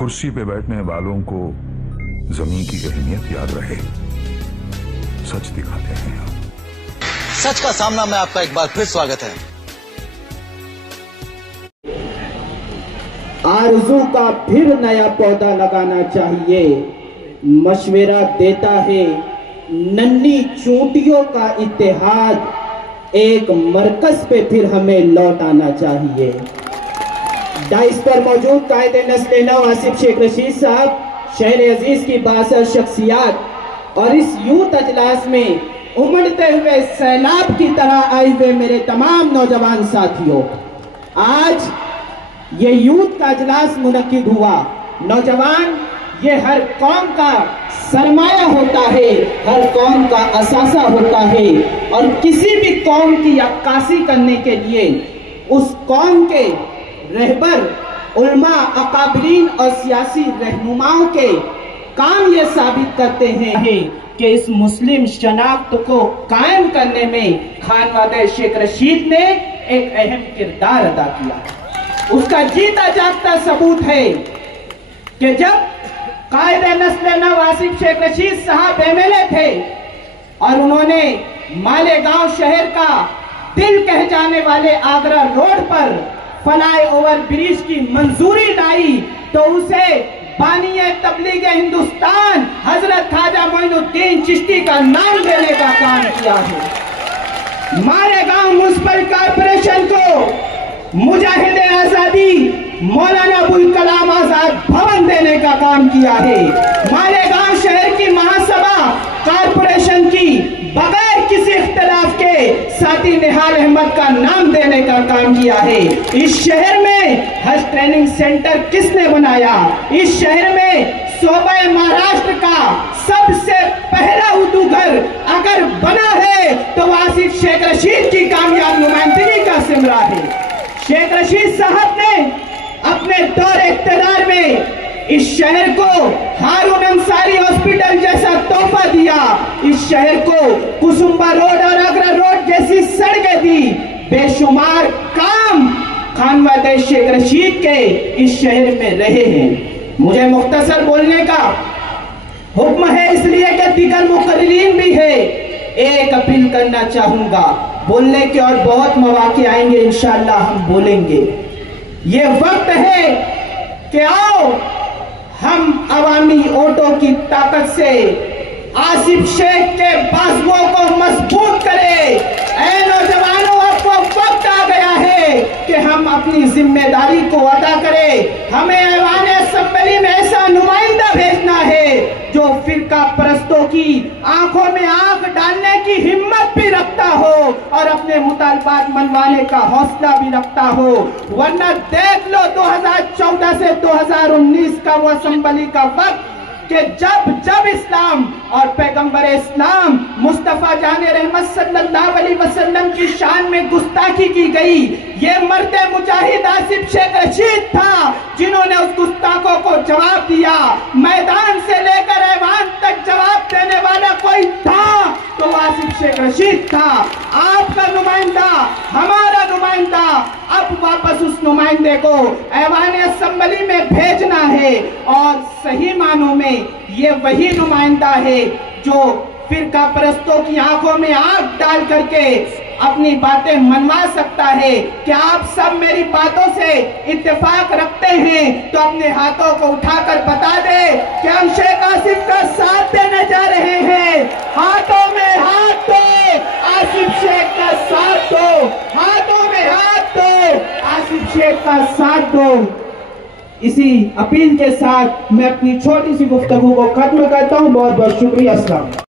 कुर्सी पे बैठने वालों को जमीन की अहमियत याद रहे। सच दिखाते हैं आप। सच का सामना में आपका एक बार फिर स्वागत है। आरज़ू का फिर नया पौधा लगाना चाहिए, मशवरा देता है नन्ही चोटियों का इत्तेहाद, एक मरकज पे फिर हमें लौट आना चाहिए। डाइस पर मौजूद कायदे नस्ल नौ आसिफ शेख रशीद साहब, शहर अजीज की बासर शख्सियात और इस यूथ अजलास में उमड़ते हुए सैलाब की तरह आए हुए मेरे तमाम नौजवान साथियों, आज ये यूथ का अजलास मुनक्किद हुआ। नौजवान ये हर कौम का सरमाया होता है, हर कौम का असासा होता है, और किसी भी कौम की अक्कासी करने के लिए उस कौम के रहबर, उलमा, अकाबरीन और सियासी रहनुमाओं के काम ये साबित करते हैं कि इस मुस्लिम शनाख्त को कायम करने में खानवादे शेख रशीद ने एक अहम किरदार अदा किया। उसका जीता जागता सबूत है कि जब कायदे नस्ल नौ आसिफ शेख रशीद साहब एमएलए थे और उन्होंने मालेगांव शहर का दिल कह जाने वाले आगरा रोड पर फ्लाई ओवर ब्रिज की मंजूरी लाई, तो उसे बानिए तबलीग हिंदुस्तान हजरत ख्वाजा मोइनुद्दीन चिश्ती का नाम देने का काम किया है। मालेगांव म्युनिसिपल कॉर्पोरेशन को मुजाहिद आजादी मौलाना अबुल कलाम आजाद भवन देने का काम किया है। मालेगांव शहर की महासभा कॉर्पोरेशन की बगैर किसी इख्तिलाफ के साथी निहाल अहमद का नाम देने का काम किया है। इस शहर में हज ट्रेनिंग सेंटर किसने बनाया? इस शहर में सूबे महाराष्ट्र का सबसे पहला उर्दू घर अगर बना है तो आसिफ शेख रशीद की कामयाब नुमाइंदगी का सिमरा है। शेख रशीद साहब ने अपने दौर इख्तियार में इस शहर को हारून अंसारी हॉस्पिटल जैसा तोहफा दिया, इस शहर को कुसुम्बा रोड और आगरा रोड जैसी सड़कें दी। बेशुमार काम खानवादे शेख रशीद के इस शहर में रहे हैं। मुझे मुख्तसर बोलने का हुक्म है, इसलिए कि दीगर मुकर्रीरीन भी है। एक अपील करना चाहूंगा, बोलने के और बहुत मौके आएंगे, इंशाअल्लाह हम बोलेंगे। ये वक्त है कि आओ हम अवामी वोटों की ताकत से आसिफ शेख के बाजुओं को मजबूत करें। ऐ नौजवानों, आपको वक्त आ गया है कि हम अपनी जिम्मेदारी को अदा करें। हमें ऐवान असेंबली में ऐसा नुमाइंदा भेजना है जो फिरका परस्तों की आंखों में आंख डालने की हिम्मत भी रखता हो और अपने मुतालबात मनवाने का हौसला भी रखता हो। वरना देख लो 2014 से 2019 का वो असेंबली का वक्त कि जब इस्लाम और पैगंबर इस्लाम मुस्तफा जाने रहमत सल्लल्लाहु अलैहि वसल्लम की शान में गुस्ताखी की गई, ये मर्दे मुजाहिद आसिफ शेख रशीद था जिन्होंने उस गुस्ताखों को जवाब दिया। मैदान से लेकर ऐवान तक जवाब देने वाला कोई था तो आसिफ शेख रशीद था। आपका नुमाइंदा, हमारा नुमाइंदा, अब वापस उस नुमाइंदे को ऐवान असेंबली में भेजना है और सही मानों में ये वही नुमाइंदा है जो फिरका परस्तों की आंखों में आंख डाल करके अपनी बातें मनवा सकता है। क्या आप सब मेरी बातों से इत्तेफाक रखते हैं तो अपने हाथों को उठाकर बता दे कि हम शेख आसिफ का साथ देने जा रहे हैं। हाथों में हाथ दो, आसिफ शेख का साथ दो, हाथों में हाथ दो, आसिफ शेख का साथ दो। इसी अपील के साथ मैं अपनी छोटी सी गुफ्तगू को खत्म करता हूँ। बहुत बहुत शुक्रिया। अस्सलाम।